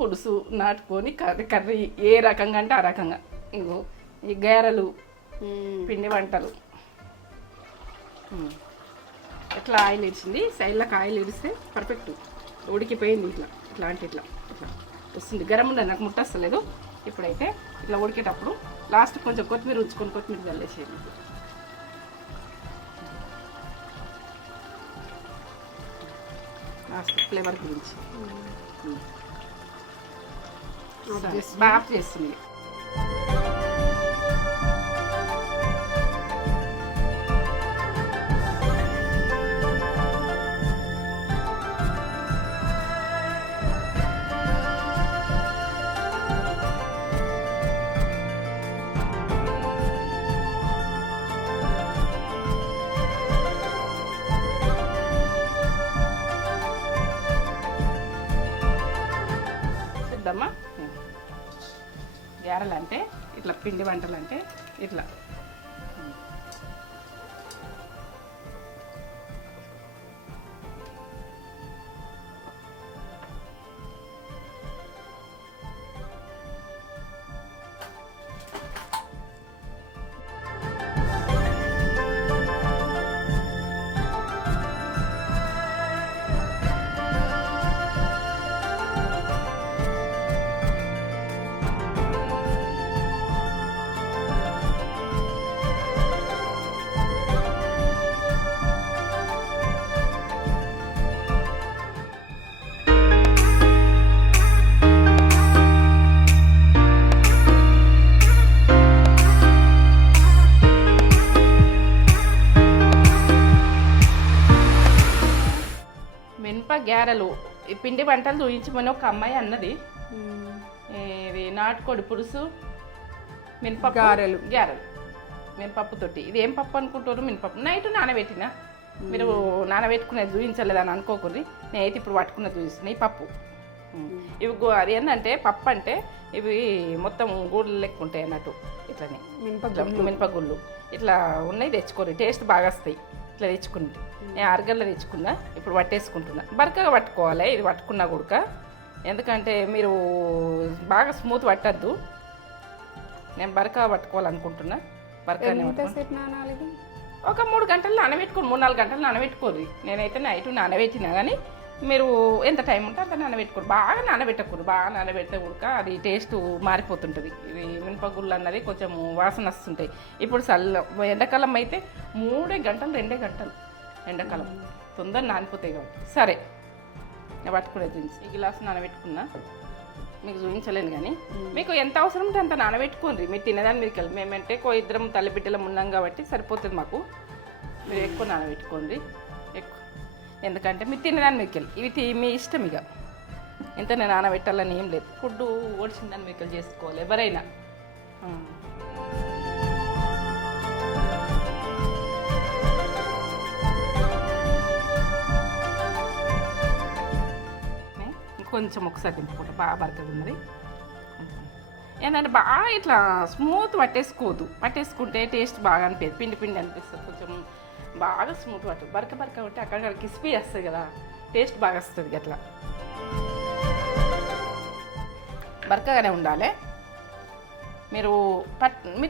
పులుసు నాటుకొని కర్రీ ఏ రకంగా అంటే ఆ రకంగా. ఇగో ఈ గారెలు, పిండి వంటలు. ఎట్లా ఆయిల్ ఇడిచింది, సైడ్లకు ఆయిల్ ఇడిస్తే పర్ఫెక్ట్ ఉడికిపోయింది. ఇట్లా ఇట్లా వస్తుంది. గరం ఉండదు, నాకు ముట్టస్తలేదు. ఇప్పుడైతే ఇట్లా ఉడికేటప్పుడు లాస్ట్ కొంచెం కొత్తిమీర ఉంచుకొని కొత్తిమీర చల్లేసేయండి. లాస్ట్ ఫ్లేవర్ గురించి బాగా చేస్తుంది. చూద్దామా, గారెలు అంటే ఇట్లా, పిండి వంటలు అంటే ఇట్లా. మినప గారెలు, ఈ పిండి వంటలు చూపించమని ఒక అమ్మాయి అన్నది. ఇది నాటుకోడి పులుసు, మినపప్పు గారెలు మినపప్పుతోటి. ఇది ఏం పప్పు అనుకుంటారు? మినపప్పు. నైట్ నానబెట్టిన, మీరు నానబెట్టుకునేది చూపించలేదని అనుకోకూడదు. నేనైతే ఇప్పుడు పట్టుకున్నది చూపిస్తున్నా. ఈ పప్పు ఇవి అది ఏంటంటే, పప్పు అంటే ఇవి మొత్తం గూళ్ళు లెక్క ఉంటాయి అన్నట్టు. ఇట్లనే మినపగుళ్ళు ఇట్లా ఉన్నాయి, తెచ్చుకోరు. టేస్ట్ బాగా వస్తాయి. ఇట్లా తెచ్చుకుంటే నేను అరగల్లో తెచ్చుకున్నా. ఇప్పుడు పట్టేసుకుంటున్నా. బరకగా పట్టుకోవాలి. ఇది పట్టుకున్నా కూడక, ఎందుకంటే మీరు బాగా స్మూత్ పట్టద్దు. నేను బరకగా పట్టుకోవాలనుకుంటున్నా. బరకగానే ఒక 3 గంటలు నానబెట్టుకోండి, 3-4 గంటలు నానబెట్టుకోరు. నేనైతే నైట్ నానబెట్టినా, కానీ మీరు ఎంత టైం ఉంటే అంత నానబెట్టుకోరు. బాగా నానబెట్టకూడదు. బాగా నానబెడితే కూడక అది టేస్ట్ మారిపోతుంటుంది. ఇది మినపగుళ్ళు అన్నది కొంచెం వాసన వస్తుంటాయి. ఇప్పుడు ఎండాకాలం అయితే 3 గంటలు 2 గంటలు ఎండాకాలం తొందర నానిపోతాయి కాబట్టి. సరే, నేను పట్టుకునే చూసి ఈ గ్లాసు నానబెట్టుకున్నా. మీకు చూపించలేను, కానీ మీకు ఎంత అవసరం ఉంటే అంత నానబెట్టుకోండి. మీరు తినేదాన్ని మీకు వెళ్ళి, మేమంటే ఇద్దరం తల్లిబిడ్డలం ఉన్నాం కాబట్టి సరిపోతుంది మాకు. మీరు ఎక్కువ నానబెట్టుకోండి, ఎక్కువ. ఎందుకంటే మీరు తినేదాన్ని మీకు వెళ్ళి, ఇవి మీ ఇష్టం. ఇక ఇంత నేను నానబెట్టాలని ఏం లేదు. ఫుడ్ ఓడిచిందని మీకు చేసుకోవాలి ఎవరైనా. కొంచెం ఒకసారి తింపుకుంటా. బాగా బరకగా ఉన్నది. ఏంటంటే బాగా ఇట్లా స్మూత్ పట్టేసుకుంటే టేస్ట్ బాగా అనిపించదు. పిండి పిండి అనిపిస్తుంది. కొంచెం బాగా స్మూత్ పట్టదు. బరక ఉంటే అక్కడ క్రిస్పీ వస్తుంది కదా, టేస్ట్ బాగా వస్తుంది. అట్లా బరకగానే ఉండాలి. మీరు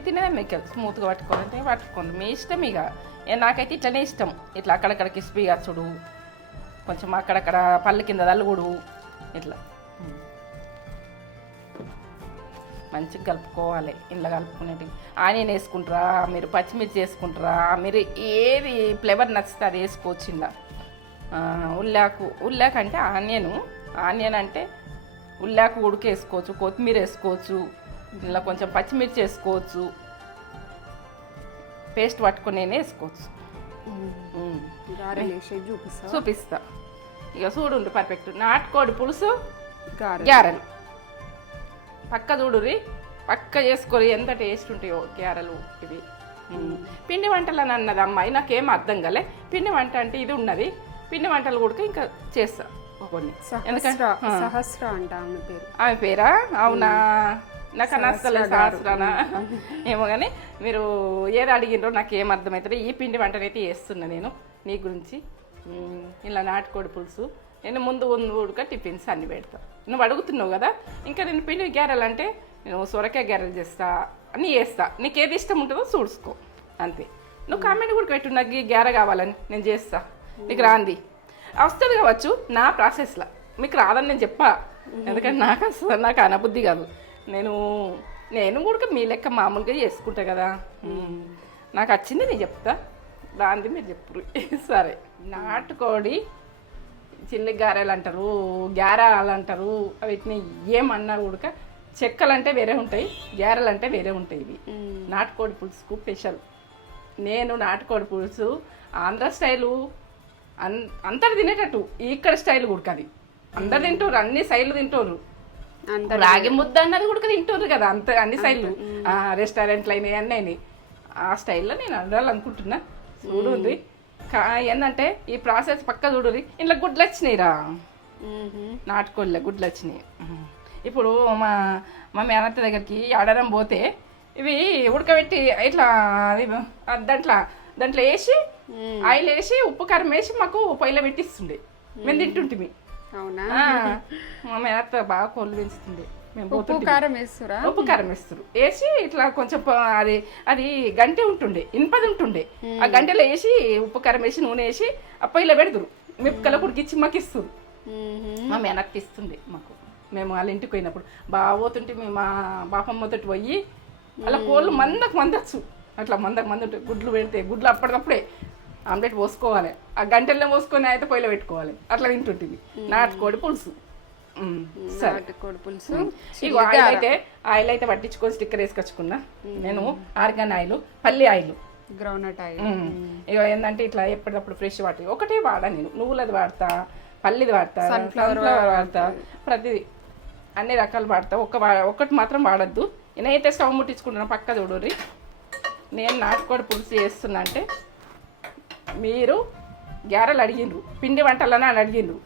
తినేదే మీకు స్మూత్గా పట్టుకోవాలంటే పట్టుకోండి, మీ ఇష్టం. ఇక నాకైతే ఇట్లనే ఇష్టం. ఇట్లా అక్కడక్కడ క్రిస్పీగా చూడు, కొంచెం అక్కడక్కడ పళ్ళు కింద తల్లుగుడు. ఇట్లా మంచిగా కలుపుకోవాలి. ఇంట్లో కలుపుకునేది ఆనియన్ వేసుకుంటారా, మీరు పచ్చిమిర్చి వేసుకుంటారా, మీరు ఏది ఫ్లేవర్ నచ్చితే అది వేసుకోవచ్చు. ఇలా ఉల్లాకు అంటే ఆనియన్ అంటే ఉల్లాకు ఉడికేసుకోవచ్చు, కొత్తిమీర వేసుకోవచ్చు, ఇలా కొంచెం పచ్చిమిర్చి వేసుకోవచ్చు, పేస్ట్ పట్టుకుని వేసుకోవచ్చు. చూపిస్తా. ఇక చూడు పర్ఫెక్ట్. నాటుకోడి పులుసు గారెలు పక్క చూడురి, పక్క చేసుకోరు. ఎంత టేస్ట్ ఉంటాయో గారెలు ఇవి. పిండి వంటలు అని అన్నది అమ్మాయి, నాకేం అర్థం కాలే. పిండి వంట అంటే ఇది ఉన్నది. పిండి వంటలు కూడా ఇంకా చేస్తా కొన్ని. ఎందుకంటే సహస్ర అంట ఆమె పేరా? అవునా, నాకు అనస్తలే సహస్రానా ఏమో. కానీ మీరు ఏది అడిగినరో నాకు ఏం అర్థమవుతుంది. ఈ పిండి వంటనైతే చేస్తున్నా నేను నీ గురించి. ఇలా నాటుకోడి పులుసు నేను ముందు ఉడక టిఫిన్స్ అన్ని పెడతా. నువ్వు అడుగుతున్నావు కదా, ఇంకా నేను పిండి గారెలు అంటే నేను సొరకాయ గారెలు చేస్తా, అన్నీ చేస్తా. నీకు ఏది ఇష్టం ఉంటుందో చూసుకో అంతే. నువ్వు కామెంట్ కూడా పెట్టు, నాకు ఈ గారె కావాలని, నేను చేస్తా. నీకు రాంది వస్తుంది కావచ్చు నా ప్రాసెస్లో, మీకు రాదని నేను చెప్పా. ఎందుకంటే నాకు వస్తుంది, నాకు అనబుద్ధి కాదు. నేను కూడా మీ లెక్క మామూలుగా చేసుకుంటా కదా. నాకు వచ్చింది నేను చెప్తా, రాంది మీరు చెప్పురు. సరే, నాటుకోడి చిల్లి గారెలు అంటారు, గారెలు అంటారు. వీటిని ఏమన్నా కూడా చెక్కలు అంటే వేరే ఉంటాయి, గారెలు అంటే వేరే ఉంటాయి. ఇవి నాటుకోడి పులుసుకు స్పెషల్. నేను నాటుకోడి పులుసు ఆంధ్ర స్టైలు అంతటి తినేటట్టు, ఇక్కడ స్టైల్ కూడా అది అందరు తింటారు, అన్ని స్టైల్ తింటారు. రాగి ముద్ద అన్నది కూడా తింటారు కదా, అన్ని స్టైళ్ళు రెస్టారెంట్లు అయినాయి అన్నీ అయినాయి. ఆ స్టైల్లో నేను వండాలనుకుంటున్నా. చూడుంది ఏంటంటే ఈ ప్రాసెస్ పక్క చూడురి. ఇంట్లో గుడ్లు వచ్చినాయిరా, నాటుకోళ్ళ గుడ్లు వచ్చినాయి. ఇప్పుడు మా మేనత్త దగ్గరికి ఆడడం పోతే ఇవి ఉడకబెట్టి ఇట్లా దాంట్లో వేసి ఆయిల్ వేసి ఉప్పు కారం వేసి మాకు పొయ్యిలో పెట్టిస్తుండే, మేము తింటుంటిమి. అవునా? మా మేనత్త బాగా కోళ్ళు పెంచుతుంది. మేము ఉప్పు కారం వేస్తారు, ఉప్పు కారం వేస్తారు. వేసి ఇట్లా కొంచెం అది గంటె ఉంటుండే, ఇనుపది ఉంటుండే. ఆ గంటెలో వేసి ఉప్పు కారం వేసి నూనె వేసి ఆ పొయ్యిలో పెడతారు. మిప్పకల ఉడికిచ్చి మాకు ఇస్తారు. మా మేనత్త ఇస్తుండే మాకు. మేము వాళ్ళ ఇంటికి పోయినప్పుడు బాగా పోతుంటే మేము మా బాపమ్మతోటి పోయి అలా కోళ్ళు మందచ్చు, అట్లా మందకు ఉంటాయి. గుడ్లు పెడితే గుడ్లు అప్పటికప్పుడే ఆమ్లెట్ పోసుకోవాలి, ఆ గంటల్లో పోసుకొని అయితే పొయ్యిలో పెట్టుకోవాలి. అట్లా తింటుంటుంది నాటుకోడి పులుసు. నాటుకోడి పులుసు. ఇగో ఆయిల్ అయితే పట్టించుకొని స్టిక్కర్ వేసుకొచ్చుకున్నా నేను. ఆర్గాన్ ఆయిల్, పల్లి ఆయిల్, గ్రౌండ్నట్ ఆయిల్. ఇక ఏంటంటే ఇట్లా ఎప్పటికప్పుడు ఫ్రెష్ వాటి ఒకటే వాడా నేను. నువ్వులది వాడతా, పల్లిది వాడతా, సన్ఫ్లవర్ వాడతా, ప్రతిదీ అన్ని రకాలు వాడతా. ఒకటి మాత్రం వాడద్దు. నేనైతే స్టవ్ ముట్టించుకుంటున్నా పక్క చూడరి. నేను నాటుకోడి పులుసు చేస్తున్నా అంటే మీరు గారెలు అడిగిండ్రు, పిండి వంటలని అని అడిగిండ్రు.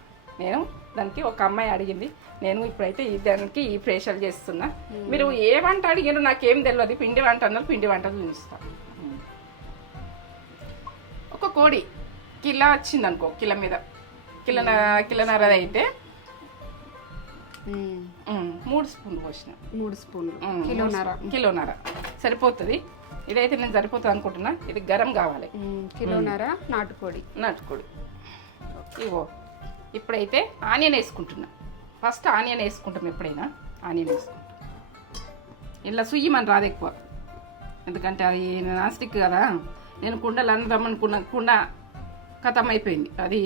నేను దానికి ఒక అమ్మాయి అడిగింది, నేను ఇప్పుడైతే దానికి ఈ ఫేషియల్ చేస్తున్నా. మీరు ఏ వంట అడిగిండ్రు నాకేం తెలియదు, పిండి వంట అన్నారు, పిండి వంటలు చూపిస్తాను. ఒక కోడి కిలో వచ్చింది అనుకో, కిలో మీద కిలోన్నర అయితే 3 స్పూన్లు పోసిన. 3 స్పూన్లు కిలోన్నర సరిపోతుంది. ఇదైతే నేను సరిపోతుంది అనుకుంటున్నా. ఇది గరం కావాలి. కిలోన్నర నాటుకోడి. ఇగో ఇప్పుడైతే ఆనియన్ వేసుకుంటున్నా. ఫస్ట్ ఆనియన్ వేసుకుంటాం, ఎప్పుడైనా ఆనియన్ వేసుకుంటాం. ఇలా సుయ్యమని రాదు ఎక్కువ, ఎందుకంటే అది నాన్ స్టిక్ కదా. నేను కుండలు అనరమ్మనుకున్న కుండ ఖతం అయిపోయింది, అది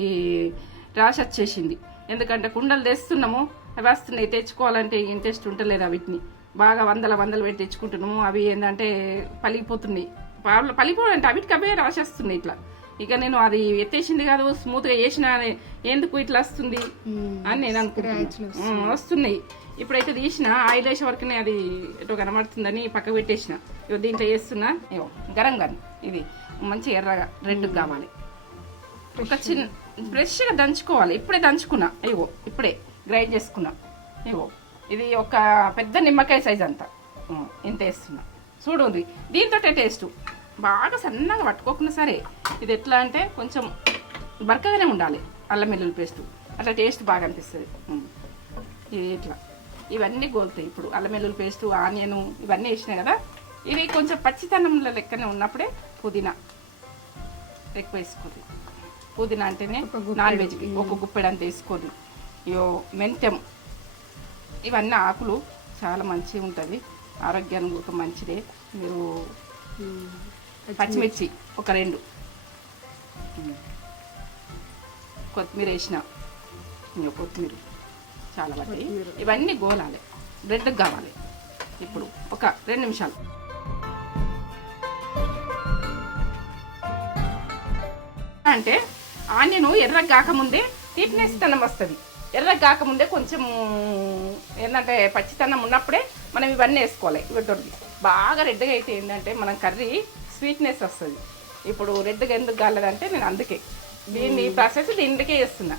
రాసి వచ్చేసింది. ఎందుకంటే కుండలు తెస్తున్నాము, అవి వస్తున్నాయి, తెచ్చుకోవాలంటే ఇంట్రెస్ట్ ఉంటలేదు. వీటిని బాగా వందలు పెట్టి తెచ్చుకుంటున్నాము. అవి ఏంటంటే పలిగిపోతున్నాయి. పలిగిపోవాలంటే అవిటికి అవే రాసేస్తున్నాయి ఇట్లా. ఇక నేను అది ఎత్తేసింది కాదు, స్మూత్గా వేసిన ఎందుకు ఇట్లా వస్తుంది అని నేను అనుకుంటున్నాను. వస్తున్నాయి. ఇప్పుడైతే తీసిన ఆయిల్ వేసే వరకునే అది ఎటో కనబడుతుందని పక్కకు పెట్టేసిన. ఇగో దీంట్లో వేస్తున్నా. ఇగో గరం ఇది మంచి ఎర్రగా రెడ్ కావాలి. ఒక చిన్న ఫ్రెష్గా దంచుకోవాలి. ఇప్పుడే దంచుకున్నా. ఇగో ఇప్పుడే గ్రైండ్ చేసుకున్నా. ఇగో ఇది ఒక పెద్ద నిమ్మకాయ సైజ్ అంతా ఇంత వేస్తున్నా. చూడండి, దీంతో టేస్ట్ బాగా సన్నగా పట్టుకోకుండా సరే. ఇది ఎట్లా అంటే కొంచెం బరకగానే ఉండాలి. అల్లం వెల్లుల్లి పేస్ట్ అట్లా టేస్ట్ బాగా అనిపిస్తుంది. ఇది ఇట్లా ఇవన్నీ గోలుతాయి. ఇప్పుడు అల్లం వెల్లుల్లి పేస్ట్, ఆనియన్ ఇవన్నీ వేసినాయి కదా. ఇవి కొంచెం పచ్చితనంలో లెక్కనే ఉన్నప్పుడే పుదీనా ఎక్కువ వేసుకోదు. పుదీనా అంటేనే నాన్ వెజ్కి ఒక గుప్పెడు అంత వేసుకోదు. ఇయో మెంతెం, ఇవన్నీ ఆకులు చాలా మంచిగా ఉంటుంది, ఆరోగ్యానికి ఒక మంచిదే. మీరు పచ్చిమిర్చి ఒక 2, కొత్తిమీర వేసిన. కొత్తిమీర చాలా పట్టి ఇవన్నీ గోలాలి, రెడ్గా కావాలి. ఇప్పుడు ఒక 2 నిమిషాలు. అంటే ఆనియన్ ఎర్రగా కాకముందే తీపినెస్ తనం వస్తుంది. ఎర్రగా కాకముందే కొంచెం ఏంటంటే పచ్చితనం ఉన్నప్పుడే మనం ఇవన్నీ వేసుకోవాలి. ఇవి బాగా రెడ్గా అయితే ఏంటంటే మనం కర్రీ స్వీట్నెస్ వస్తుంది. ఇప్పుడు రెడ్గా ఎందుకు కాలేదంటే నేను అందుకే దీన్ని ప్రాసెస్ దీనికే చేస్తున్నా.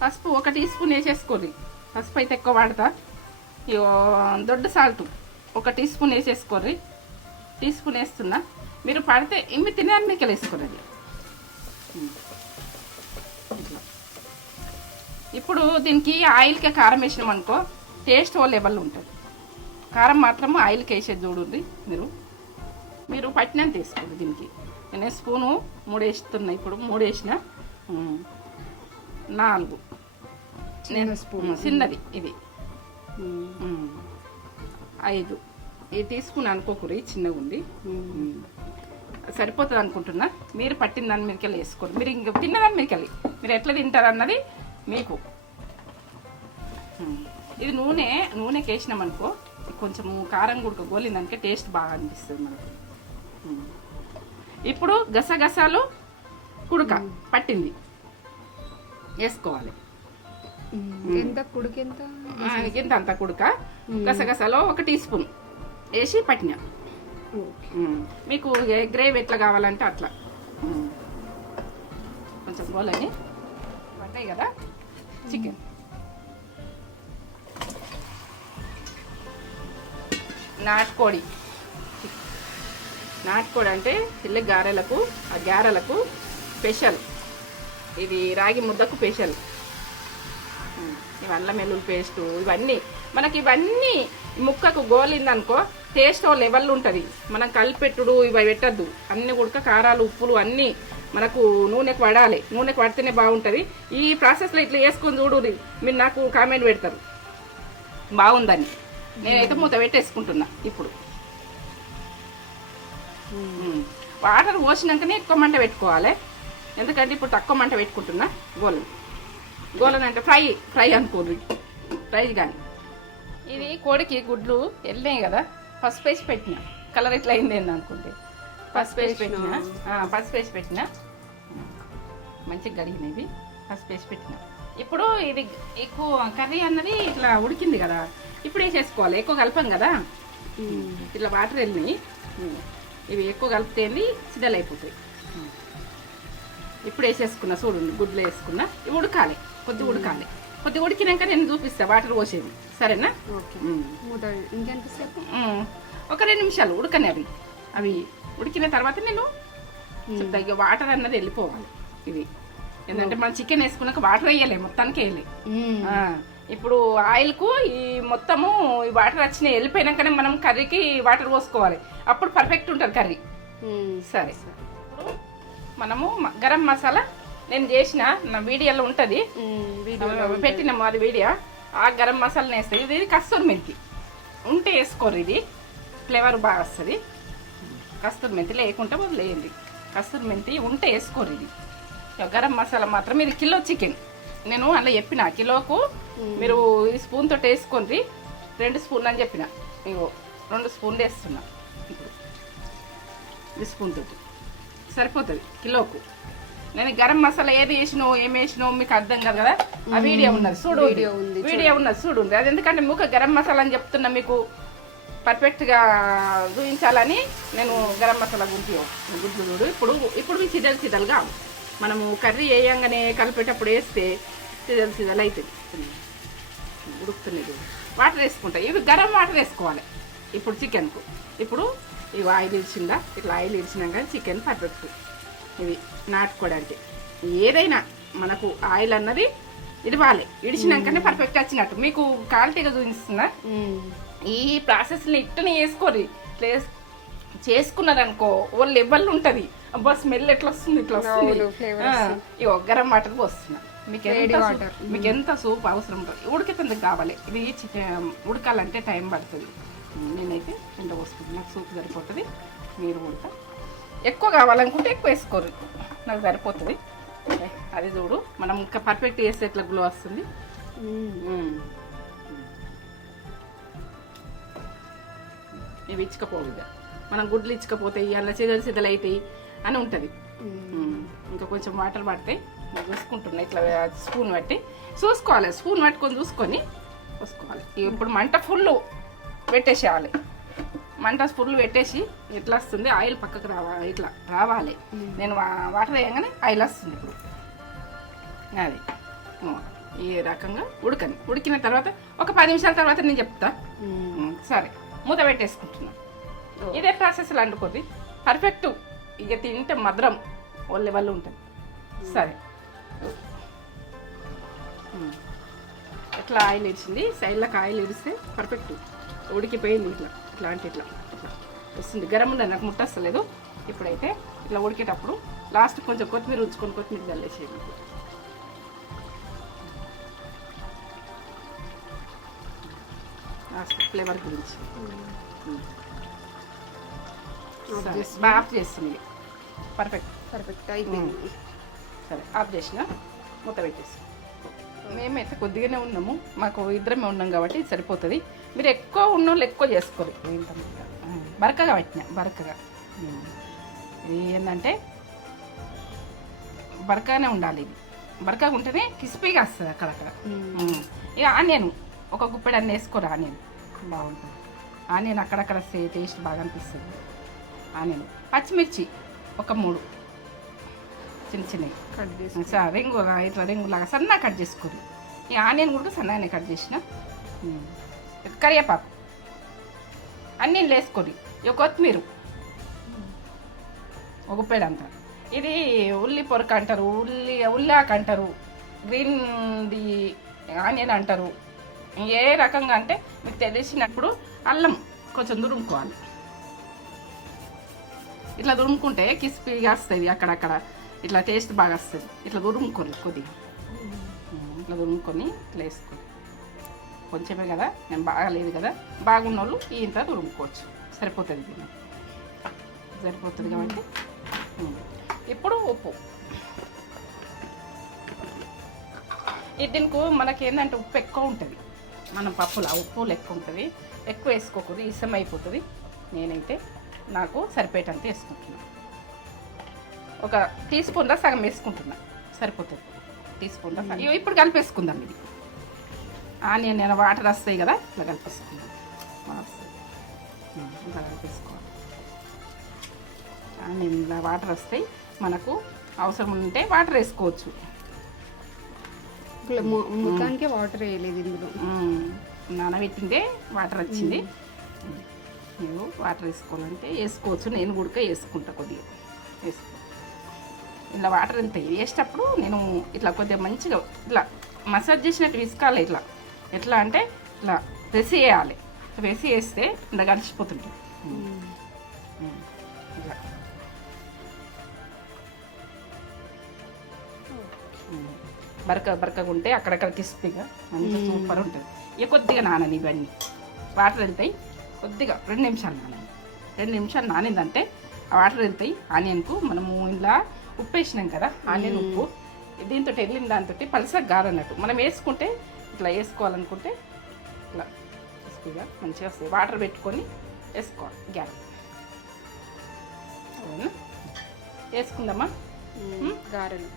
పసుపు 1 టీ స్పూన్ వేసేసుకోండి. పసుపు అయితే ఎక్కువ వాడతా. దొడ్డ సాల్ట్ 1 టీ స్పూన్ వేసేసుకోర్రి. టీ స్పూన్ వేస్తున్నా. మీరు పడితే ఇవి తినే వేసుకోరండి. ఇట్లా ఇప్పుడు దీనికి ఆయిల్కే కారం వేసినాం అనుకో టేస్ట్ ఓ లెవెల్ ఉంటుంది. కారం మాత్రం ఆయిల్కి వేసేది చూడండి మీరు పట్టినంత వేసుకోండి. దీనికి నేను స్పూను 3 వేస్తున్నా, ఇప్పుడు 3 వేసిన. 4 నేను స్పూన్ చిన్నది ఇది. 5 ఈ టీ స్పూన్ అనుకోకూరి చిన్నగా ఉంది. సరిపోతుంది అనుకుంటున్నా. మీరు పట్టిన దాని మీదకెళ్ళి వేసుకోండి. మీరు ఇంక తిన్నదాని మీదకెళ్ళి మీరు ఎట్లా తింటారు అన్నది మీకు. ఇది నూనెకి వేసినాం అనుకో కొంచెము కారం గుడక గోలిందానికే టేస్ట్ బాగా అనిపిస్తుంది మనకు. ఇప్పుడు గసగసాలు కుడక పట్టింది వేసుకోవాలి. ఎంత కుడికెంత ఇంత అంత కుడక గసగసాలో 1 టీ స్పూన్ వేసి పట్టిన. మీకు గ్రేవీ ఎట్లా కావాలంటే అట్లా కొంచెం గోలని పట్టాయి కదా. చికెన్ నాటుకోడి అంటే చిల్లి గారెలకు ఆ గారెలకు స్పెషల్. ఇది రాగి ముద్దకు స్పెషల్. ఇవల్ల మెల్లుల్లి పేస్టు ఇవన్నీ ముక్కకు గోలిందనుకో టేస్ట్ ఓ లెవెల్ ఉంటుంది. మనం కలిపెట్టుడు ఇవి పెట్టద్దు. అన్ని కూడా కారాలు ఉప్పులు అన్నీ మనకు నూనెకు పడాలి. నూనెకు పడితేనే బాగుంటుంది. ఈ ప్రాసెస్లో ఇట్లా వేసుకొని చూడు, మీరు నాకు కామెంట్ పెడతారు బాగుందని. నేనైతే మూత పెట్టేసుకుంటున్నా. ఇప్పుడు వాటర్ పోసినాకనే ఎక్కువ మంట పెట్టుకోవాలి. ఎందుకంటే ఇప్పుడు తక్కువ మంట పెట్టుకుంటున్నా. గోలను అంటే ఫ్రై అనుకోండి, ఫ్రై కానీ. ఇది కోడికి గుడ్లు వెళ్ళినాయి కదా, పసుపు వేసి పెట్టిన. కలర్ ఇట్లా అయింది అనుకుంటే పసుపు వేసి పెట్టిన. మంచిగా గడిగినవి పసుపు వేసి పెట్టిన. ఇప్పుడు ఇది ఎక్కువ కర్రీ అన్నది ఇట్లా ఉడికింది కదా, ఇప్పుడు వేసేసుకోవాలి. ఎక్కువ కలపం కదా, ఇట్లా వాటర్ వెళ్ళినాయి. ఇవి ఎక్కువ కలిపితేంది సిద్ధలైపోతాయి. ఇప్పుడు వేసేసుకున్నా చూడండి, గుడ్లు వేసుకున్నా. ఇవి ఉడకాలి, కొద్దిగా ఉడకాలి. కొద్దిగా ఉడికినాక నేను చూపిస్తా వాటర్ పోసేది, సరేనా? ఇంకెంతసేపు? ఒక 2 నిమిషాలు ఉడకని. అవి ఉడికిన తర్వాత నేను చెప్తా. ఇక వాటర్ అన్నది వెళ్ళిపోవాలి. ఇది ఎందుకంటే మనం చికెన్ వేసుకున్నాక వాటర్ వేయలే, మొత్తానికి వేయలే. ఇప్పుడు ఆయిల్కు ఈ మొత్తము ఈ వాటర్ వచ్చినాయి, వెళ్ళిపోయినాకనే మనం కర్రీకి వాటర్ పోసుకోవాలి. అప్పుడు పర్ఫెక్ట్ ఉంటుంది కర్రీ. సరే, మనము గరం మసాలా నేను చేసిన నా వీడియోలో ఉంటుంది, పెట్టినాము అది వీడియో. ఆ గరం మసాలాని వేస్తాయి. ఇది కస్తూరి మెంతి ఉంటే వేసుకోరు, ఇది ఫ్లేవర్ బాగా వస్తుంది. కస్తూరి మెంతి లేకుంటే వదిలేయండి. కస్తూరి మెంతి ఉంటే వేసుకోరు. ఇది గరం మసాలా మాత్రం. ఇది కిలో చికెన్ నేను అలా చెప్పిన, కిలోకు మీరు ఈ స్పూన్ తోటి వేసుకోండి. 2 స్పూన్లు అని చెప్పిన. ఇగో 2 స్పూన్లు వేస్తున్నా. ఇప్పుడు ఈ స్పూన్ తోటి సరిపోతుంది కిలోకు. నేను గరం మసాలా ఏది వేసినో ఏం వేసినో మీకు అర్థం కాదు కదా, ఆ వీడియో ఉన్నది చూడు. వీడియో ఉన్నది చూడండి. అది ఎందుకంటే మీకు గరం మసాలా అని చెప్తున్నా, మీకు పర్ఫెక్ట్గా చూపించాలని నేను గరం మసాలా గుడ్లు చూడు. ఇప్పుడు మీ చిదలుగా మనము కర్రీ వేయంగానే కలిపేటప్పుడు వేస్తే సిదలు అవుతుంది. ఉడుకుతున్నది. వాటర్ వేసుకుంటా. ఇవి గరం వాటర్ వేసుకోవాలి ఇప్పుడు చికెన్కు. ఇప్పుడు ఇవి ఆయిల్ ఇడిచిందా, ఇట్లా ఆయిల్ ఇడిచినాక చికెన్ పర్ఫెక్ట్. ఇవి నాటుకోడి అంటే ఏదైనా మనకు ఆయిల్ అన్నది ఇడవాలి. ఇడిచినాకనే పర్ఫెక్ట్ వచ్చినట్టు. మీకు క్వాలిటీగా చూపిస్తున్నా. ఈ ప్రాసెస్ని ఇట్టనే వేసుకోరు. ఇట్లా చేసుకున్నారనుకో ఓ లెవెల్ ఉంటుంది. అబ్బా స్మెల్ ఎట్లా వస్తుంది, ఇట్లా వస్తుంది. ఇవి గరం వాటర్ పోస్తున్నా. మీకు ఎంత సూప్ అవసరం ఉంటుంది, ఉడికేందుకు కావాలి. ఇది చికెన్ ఉడకాలంటే టైం పడుతుంది. నేనైతే ఎండ పోసుకుంటాను, నాకు సూప్ సరిపోతుంది. మీరు ఉడక ఎక్కువ కావాలనుకుంటే ఎక్కువ వేసుకోరు, నాకు సరిపోతుంది. అది చూడు, మనం ఇంకా పర్ఫెక్ట్ చేస్తే ఎట్లా గ్లో వస్తుంది. ఇవి ఇచ్చకపోవు. ఇక మనం గుడ్లు ఇచ్చకపోతాయి, అలా సిదలు అవుతాయి అని ఉంటుంది. ఇంకా కొంచెం వాటర్ పడతాయి. చూసుకుంటున్నా ఇట్లా స్పూన్ పట్టి చూసుకోవాలి. స్పూన్ పట్టుకొని చూసుకొని పోసుకోవాలి. ఇప్పుడు మంట ఫుల్ పెట్టేసేయాలి. మంట ఫుల్ పెట్టేసి ఎట్లా వస్తుంది ఆయిల్ పక్కకు రావాలి, ఇట్లా రావాలి. నేను వాటర్ వేయగానే ఆయిల్ వస్తుంది. ఇప్పుడు అది ఈ రకంగా ఉడికిన తర్వాత ఒక 10 నిమిషాల తర్వాత నేను చెప్తా. సరే, మూత పెట్టేసుకుంటున్నా. ఇదే ప్రాసెస్లో అంటుకోద్ది పర్ఫెక్ట్. ఇక తింటే మధురం ఓ లెవెల్ ఉంటుంది. సరే, ఎట్లా ఆయిల్ ఇడిచింది, సైడ్లకు ఆయిల్ ఇడిస్తే పర్ఫెక్ట్ ఉడికిపోయింది. ఇట్లా ఇట్లా వస్తుంది. గరం ఉండదు, నాకు ముట్ట వస్తలేదు. ఇప్పుడైతే ఇట్లా ఉడికేటప్పుడు లాస్ట్ కొంచెం కొత్తిమీర ఉంచుకొని కొత్తిమీర చల్లేసేయండి. లాస్ట్ ఫ్లేవర్ గురించి బాగా ఆఫ్ చేస్తుంది. పర్ఫెక్ట్ అయిపోయింది. సరే ఆఫ్ చేసిన మూత పెట్టేసి. మేమైతే కొద్దిగానే ఉన్నాము, మాకు ఇద్దరమే ఉన్నాం కాబట్టి సరిపోతుంది. మీరు ఎక్కువ ఉన్నోళ్ళు ఎక్కువ చేసుకోరు. బరకగా పెట్టిన బరకగా. ఇది ఏంటంటే బరకగానే ఉండాలి. ఇది బరకగా ఉంటేనే క్రిస్పీగా వస్తుంది అక్కడక్కడ. ఇక ఆనియన్ ఒక గుప్పెడు అన్నీ వేసుకోరు. ఆనియన్ బాగుంటుంది. ఆనియన్ అక్కడక్కడ టేస్ట్ బాగా అనిపిస్తుంది. ఆనియన్, పచ్చిమిర్చి ఒక 3 చిన్నవి కట్ చేసి ఇట్లా రింగులాగా సన్నగా కట్ చేసుకోరు. ఈ ఆనియన్ కూడా సన్నగానే కట్ చేసిన. కరివేపాకు అన్నీ వేసుకోరు. ఇక కొత్తిమీర ఒక పేడంతా. ఇది ఉల్లి పొరక అంటారు, ఉల్లాకు అంటారు, గ్రీన్ది ఆనియన్ అంటారు. ఏ రకంగా అంటే మీకు తెలిసినప్పుడు అల్లం కొంచెం దురుముకోవాలి. ఇట్లా దురుముకుంటే క్రిస్పీగా వస్తుంది. అక్కడక్కడ ఇట్లా టేస్ట్ బాగా వస్తుంది. ఇట్లా దురుముకొని కొద్దిగా ఇట్లా దురుముకొని ఇట్లా వేసుకోండి. కొంచెమే కదా, నేను బాగా లేదు కదా, బాగున్న వాళ్ళు ఇంత దురుముకోవచ్చు. సరిపోతుంది కాబట్టి. ఇప్పుడు ఉప్పు. ఇది దీనికి మనకి ఏంటంటే ఉప్పు ఎక్కువ ఉంటుంది. మనం పప్పులో ఉప్పు ఎక్కువ ఉంటుంది. ఎక్కువ వేసుకోకూడదు, ఇష్టం అయిపోతుంది. నేనైతే నాకు సరిపోయేటంత వేసుకుంటున్నాను. ఒక టీ స్పూన్లో సగం వేసుకుంటున్నా, సరిపోతుంది. టీ స్పూన్లో సగం. ఇప్పుడు కలిపేసుకుందాం. ఇది ఆనియన్ వాటర్ వస్తాయి కదా, ఇట్లా కలిపేసుకుందాం. ఇట్లా కలిపేసుకోవాలి. ఆనియన్ ఇలా వాటర్ వస్తాయి. మనకు అవసరం ఉంటే వాటర్ వేసుకోవచ్చు. మొత్తానికి వాటర్ వేయలేదు ఇందులో. నానబెట్టిందే వాటర్ వచ్చింది. మీరు వాటర్ వేసుకోవాలంటే వేసుకోవచ్చు. నేను కూడా వేసుకుంటా కొద్దిగా. ఇలా వాటర్ వెళ్తాయి. వేసేటప్పుడు నేను ఇట్లా కొద్దిగా మంచిగా ఇట్లా మసాజ్ చేసినట్టు విసుకాలి. ఎట్లా అంటే ఇట్లా ప్రెస్ చేయాలి. ప్రెస్ చేస్తే ఇలా కలిసిపోతుంటుంది. ఇట్లా బరకగా ఉంటే అక్కడక్కడ క్రిస్పీగా మంచిగా సూపర్ ఉంటుంది. ఇక కొద్దిగా నానని ఇవన్నీ వాటర్ వెళ్తాయి. కొద్దిగా 2 నిమిషాలు నానని. 2 నిమిషాలు నానిందంటే ఆ వాటర్ వెళ్తాయి. ఆనియన్కు మనము ఇలా ఉప్పు వేసినాం కదా, ఆనియన్ ఉప్పు దీంతో వెళ్ళిన దాంతో పలసగా గారన్నట్టు. మనం వేసుకుంటే ఇట్లా వేసుకోవాలనుకుంటే ఇట్లా క్రిస్పీగా మంచిగా వస్తాయి. వాటర్ పెట్టుకొని వేసుకోవాలి. గ్యాస్ వేసుకుందామా? గారెలు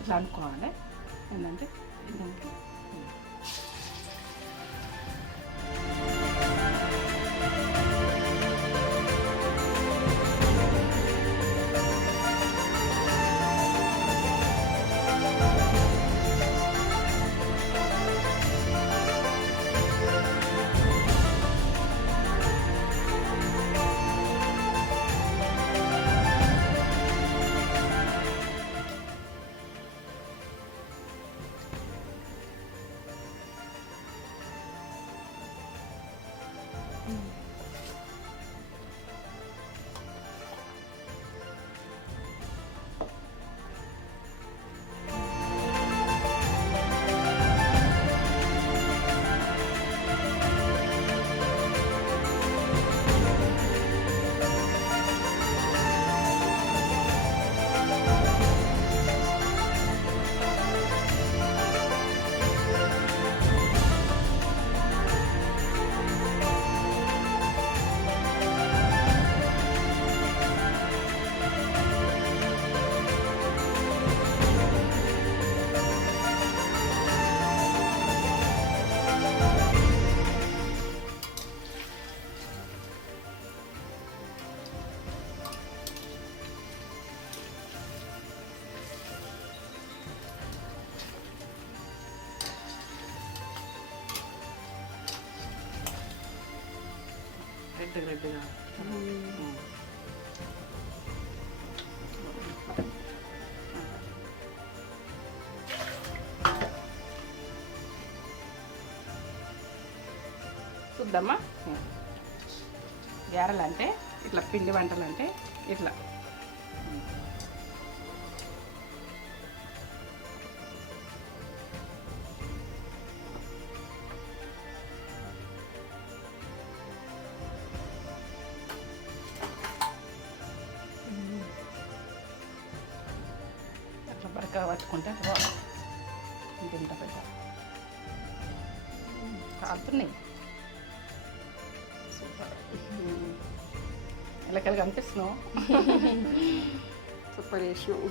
ఇట్లా అనుకోవాలి. ఏంటంటే రెడ్గా చూద్దామా. గారెలు అంటే ఇట్లా, పిండి వంటలు అంటే ఇట్లా. అట్లా బరక పట్టుకుంటే ఇంత పెద్ద కాలుతున్నాయి. సూపర్. ఎలకలు కనిపిస్తున్నావు. సూపర్ చేసినావు.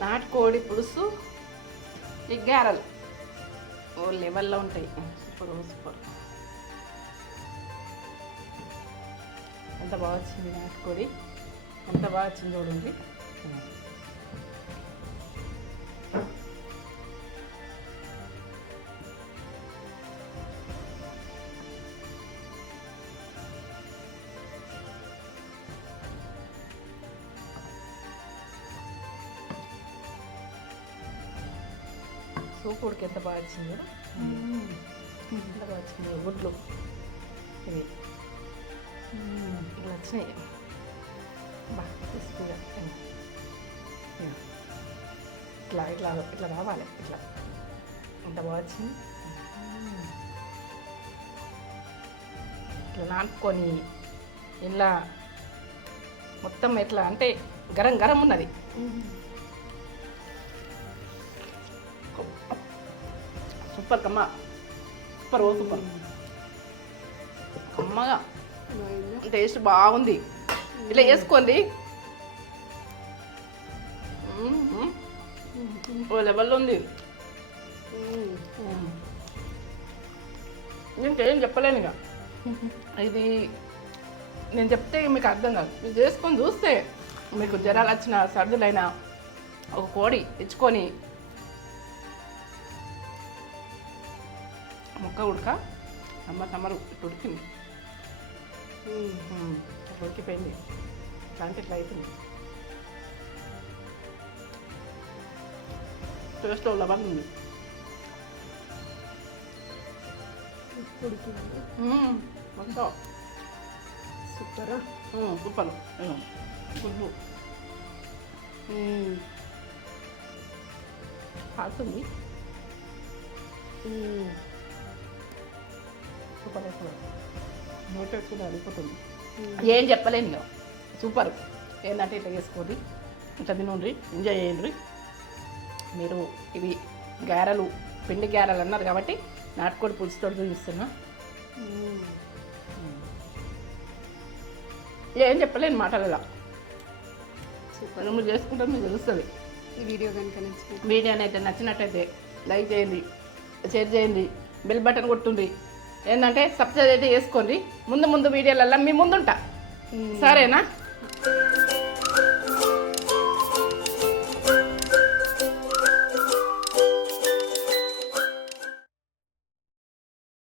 నాటుకోడి పులుసు, ఈ గారెలు ఓ లెవెల్లో ఉంటాయి. Super super. ఎంత బాగా వచ్చింది నాటుకోడి, ఎంత బాగా వచ్చింది చూడండి. సూప్ ఉడికి ఎంత బాగా వచ్చిందో, ఎంత బాగా వచ్చిందో. గుడ్లు ఇవి ఇట్లా వచ్చినాయి బాగా క్రిస్పీగా. ఇట్లా ఇట్లా ఇట్లా రావాలి. ఇట్లా ఎంత బాగా వచ్చింది. ఇట్లా నాటుకొని ఇలా మొత్తం ఎట్లా అంటే గరం గరం ఉన్నది. సూపర్ కమ్మ, సూపర్ ఓ సూపర్. కమ్మగా టేస్ట్ బాగుంది. ఇట్లా వేసుకోండి. ఓ లెవెల్లో ఉంది. ఇంకేం చెప్పలేను ఇక. ఇది నేను చెప్తే మీకు అర్థం కాదు. మీరు చేసుకొని చూస్తే మీకు జ్వరాలు వచ్చిన, సర్దులైనా ఒక కోడి ఇచ్చుకొని ముక్క ఉడక సమ్మరు ఇట్లా ఉడికింది, ఇట్లా ఉడికిపోయింది. ఇట్లా అంటే ఇట్లా అవుతుంది. టేస్ట్లో లవర్ ఉంది. మొత్తం సూపర్ సూపర్. గుడ్లు కాలుతుంది. Super super. నోటెస్ కూడా అడిగిపోతుంది. ఏం చెప్పలేను ఇంకా. సూపర్. ఏంటంటే ఇట్లా చేసుకోండి, ఇట్లా తినండి, ఎంజాయ్ చేయండి. మీరు ఇవి గారెలు, పిండి గారెలు అన్నారు కాబట్టి నాటుకోడి పులుసుతో చూపిస్తున్నా. ఏం చెప్పలేను మాటలలో. సూపర్. మీరు చేసుకుంటారు, మీకు తెలుస్తుంది. ఈ వీడియో కనుక నచ్చింది, వీడియోని అయితే నచ్చినట్టయితే లైక్ చేయండి, షేర్ చేయండి, బెల్ బటన్ కొట్టుండి. ఏంటంటే సబ్స్క్రైబ్ అయితే చేసుకోండి. ముందు వీడియోలలో మీ ముందుంటా. సరేనా?